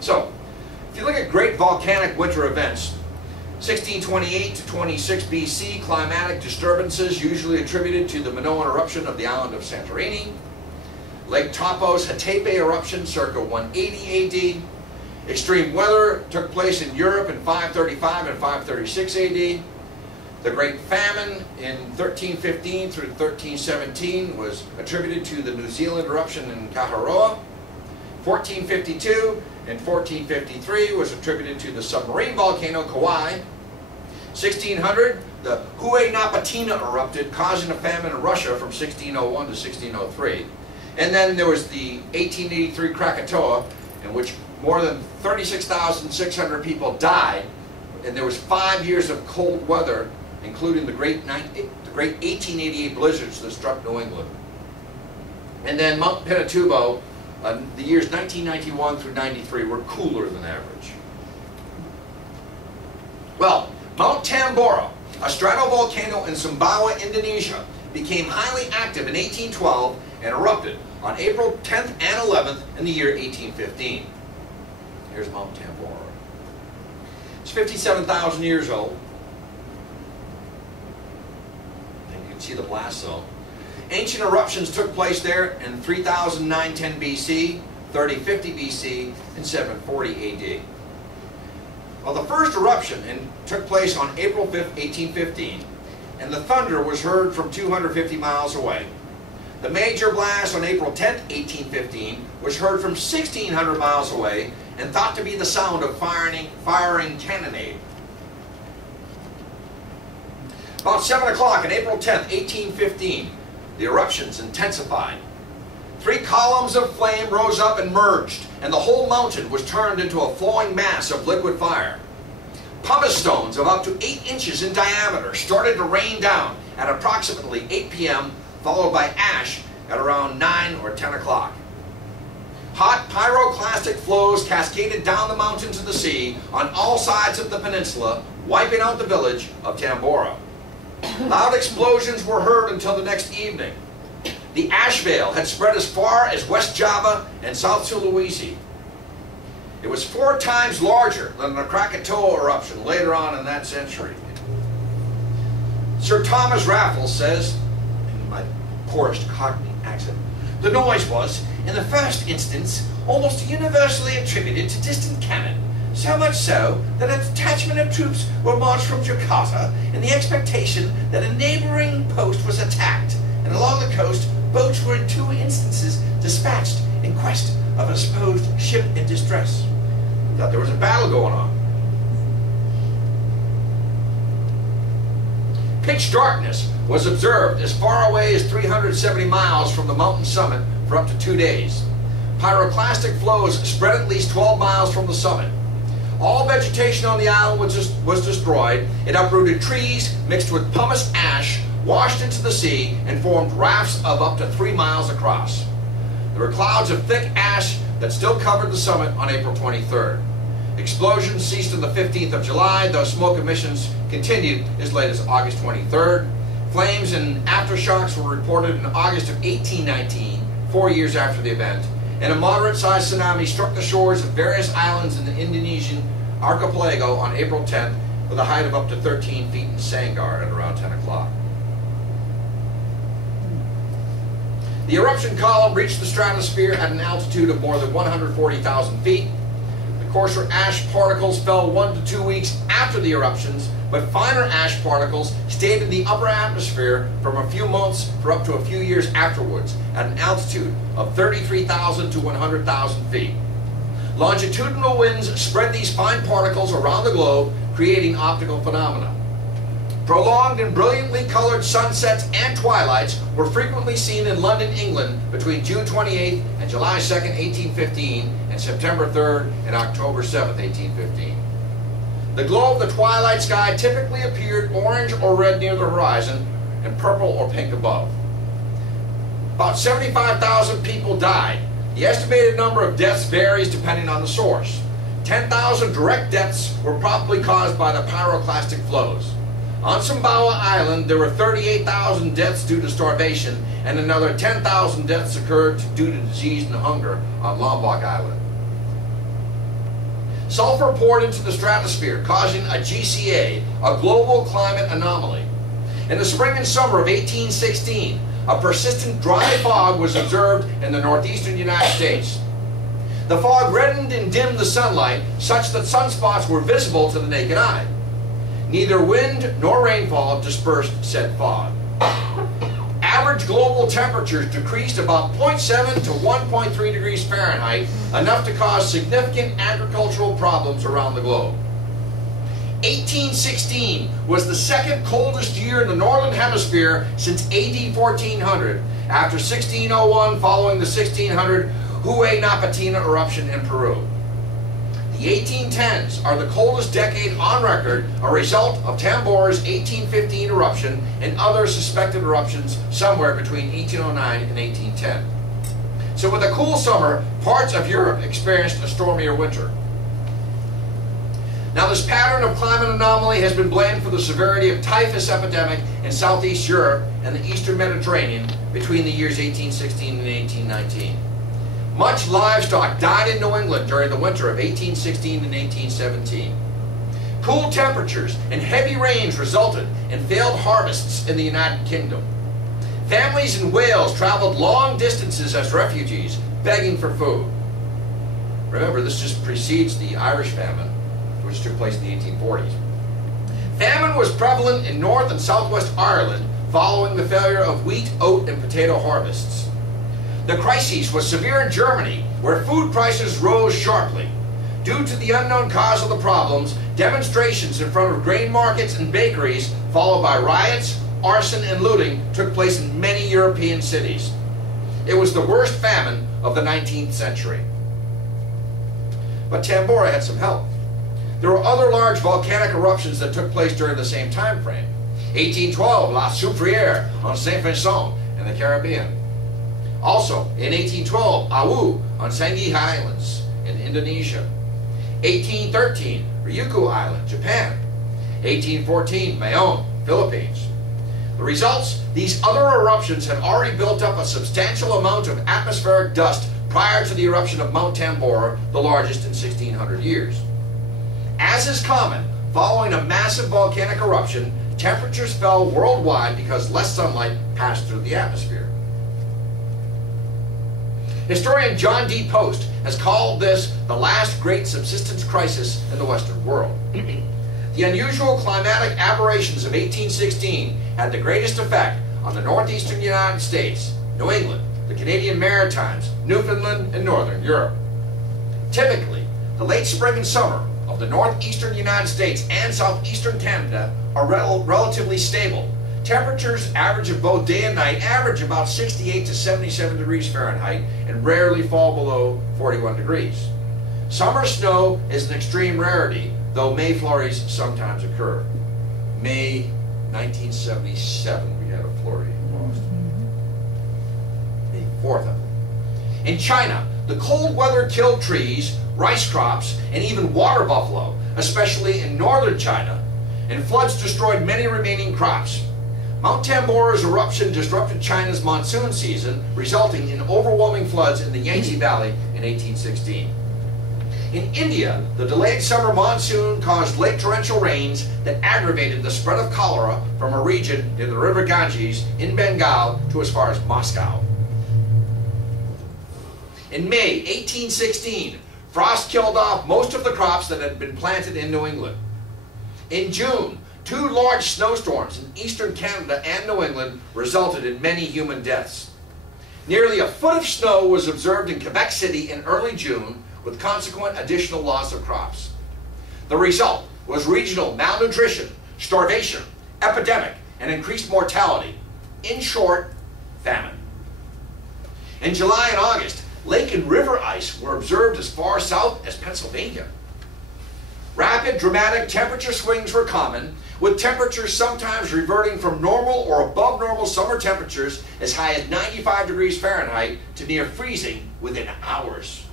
So, if you look at great volcanic winter events, 1628 to 26 BC, climatic disturbances usually attributed to the Minoan eruption of the island of Santorini. Lake Taupo's Hatepe eruption circa 180 AD. Extreme weather took place in Europe in 535 and 536 AD. The Great Famine in 1315 through 1317 was attributed to the New Zealand eruption in Kaharoa. 1452 and 1453 was attributed to the submarine volcano Kauai. 1600, the Huaynapotina erupted, causing a famine in Russia from 1601 to 1603. And then there was the 1883 Krakatoa, in which more than 36,600 people died, and there was 5 years of cold weather, including the great 1888 blizzards that struck New England. And then Mount Pinatubo, the years 1991 through 93 were cooler than average. Well, Mount Tambora, a stratovolcano in Sumbawa, Indonesia, became highly active in 1812 and erupted on April 10th and 11th in the year 1815. Here's Mount Tambora. It's 57,000 years old. And you can see the blast zone. Ancient eruptions took place there in 3009-10 BC, 3050 BC, and 740 AD. Well, the first eruption took place on April 5th, 1815, and the thunder was heard from 250 miles away. The major blast on April 10th, 1815, was heard from 1,600 miles away and thought to be the sound of firing cannonade. About 7 o'clock on April 10th, 1815, the eruptions intensified. 3 columns of flame rose up and merged, and the whole mountain was turned into a flowing mass of liquid fire. Pumice stones of up to 8 inches in diameter started to rain down at approximately 8 p.m., followed by ash at around 9 or 10 o'clock. Hot pyroclastic flows cascaded down the mountain to the sea on all sides of the peninsula, wiping out the village of Tambora. Loud explosions were heard until the next evening. The ash veil had spread as far as West Java and South Sulawesi. It was 4 times larger than the Krakatoa eruption later on in that century. Sir Thomas Raffles says, in my poorest Cockney accent, the noise was, in the first instance, almost universally attributed to distant cannon, so much so that a detachment of troops were marched from Jakarta in the expectation that a neighboring post was attacked, and along the coast, boats were in 2 instances dispatched in quest of a supposed ship in distress. Thought there was a battle going on. Pitch darkness was observed as far away as 370 miles from the mountain summit for up to 2 days. Pyroclastic flows spread at least 12 miles from the summit. All vegetation on the island was destroyed. It uprooted trees mixed with pumice ash, washed into the sea, and formed rafts of up to 3 miles across. There were clouds of thick ash that still covered the summit on April 23rd. Explosions ceased on the 15th of July, though smoke emissions continued as late as August 23rd. Flames and aftershocks were reported in August of 1819, 4 years after the event, and a moderate-sized tsunami struck the shores of various islands in the Indonesian archipelago on April 10th with a height of up to 13 feet in Sanggar at around 10 o'clock. The eruption column reached the stratosphere at an altitude of more than 140,000 feet. The coarser ash particles fell 1 to 2 weeks after the eruptions, but finer ash particles stayed in the upper atmosphere from a few months for up to a few years afterwards at an altitude of 33,000 to 100,000 feet. Longitudinal winds spread these fine particles around the globe, creating optical phenomena. Prolonged and brilliantly colored sunsets and twilights were frequently seen in London, England between June 28th and July 2nd, 1815, and September 3rd and October 7th, 1815. The glow of the twilight sky typically appeared orange or red near the horizon and purple or pink above. About 75,000 people died. The estimated number of deaths varies depending on the source. 10,000 direct deaths were probably caused by the pyroclastic flows. On Sumbawa Island, there were 38,000 deaths due to starvation, and another 10,000 deaths occurred due to disease and hunger on Lombok Island. sulfur poured into the stratosphere, causing a GCA, a global climate anomaly. In the spring and summer of 1816, a persistent dry fog was observed in the northeastern United States. The fog reddened and dimmed the sunlight such that sunspots were visible to the naked eye. Neither wind nor rainfall dispersed said fog. Average global temperatures decreased about 0.7 to 1.3 degrees Fahrenheit, enough to cause significant agricultural problems around the globe. 1816 was the second coldest year in the northern hemisphere since AD 1400, after 1601 following the 1600 Huaynaputina eruption in Peru. The 1810s are the coldest decade on record, a result of Tambor's 1815 eruption and other suspected eruptions somewhere between 1809 and 1810. So with a cool summer, parts of Europe experienced a stormier winter. Now this pattern of climate anomaly has been blamed for the severity of typhus epidemic in Southeast Europe and the Eastern Mediterranean between the years 1816 and 1819. Much livestock died in New England during the winter of 1816 and 1817. Cool temperatures and heavy rains resulted in failed harvests in the United Kingdom. Families in Wales traveled long distances as refugees, begging for food. Remember, this just precedes the Irish famine, which took place in the 1840s. Famine was prevalent in North and Southwest Ireland following the failure of wheat, oat, and potato harvests. The crisis was severe in Germany, where food prices rose sharply. Due to the unknown cause of the problems, demonstrations in front of grain markets and bakeries, followed by riots, arson, and looting, took place in many European cities. It was the worst famine of the 19th century. But Tambora had some help. There were other large volcanic eruptions that took place during the same time frame. 1812, La Soufriere on Saint Vincent in the Caribbean. Also, in 1812, Awu on Sangi Islands in Indonesia. 1813, Ryukyu Island, Japan. 1814, Mayon, Philippines. The results? These other eruptions had already built up a substantial amount of atmospheric dust prior to the eruption of Mount Tambora, the largest in 1600 years. As is common, following a massive volcanic eruption, temperatures fell worldwide because less sunlight passed through the atmosphere. Historian John D. Post has called this the last great subsistence crisis in the Western world. The unusual climatic aberrations of 1816 had the greatest effect on the northeastern United States, New England, the Canadian Maritimes, Newfoundland, and northern Europe. Typically, the late spring and summer of the northeastern United States and southeastern Canada are relatively stable. Temperatures average of both day and night average about 68 to 77 degrees Fahrenheit and rarely fall below 41 degrees. Summer snow is an extreme rarity, though May flurries sometimes occur. May 1977 we had a flurry in Boston. The fourth of them. In China, the cold weather killed trees, rice crops, and even water buffalo, especially in northern China, and floods destroyed many remaining crops. Mount Tambora's eruption disrupted China's monsoon season, resulting in overwhelming floods in the Yangtze Valley in 1816. In India, the delayed summer monsoon caused late torrential rains that aggravated the spread of cholera from a region near the river Ganges in Bengal to as far as Moscow. In May 1816, frost killed off most of the crops that had been planted in New England. In June, 2 large snowstorms in eastern Canada and New England resulted in many human deaths. Nearly a foot of snow was observed in Quebec City in early June, with consequent additional loss of crops. The result was regional malnutrition, starvation, epidemic, and increased mortality. In short, famine. In July and August, lake and river ice were observed as far south as Pennsylvania. Rapid, dramatic temperature swings were common, with temperatures sometimes reverting from normal or above normal summer temperatures as high as 95 degrees Fahrenheit to near freezing within hours.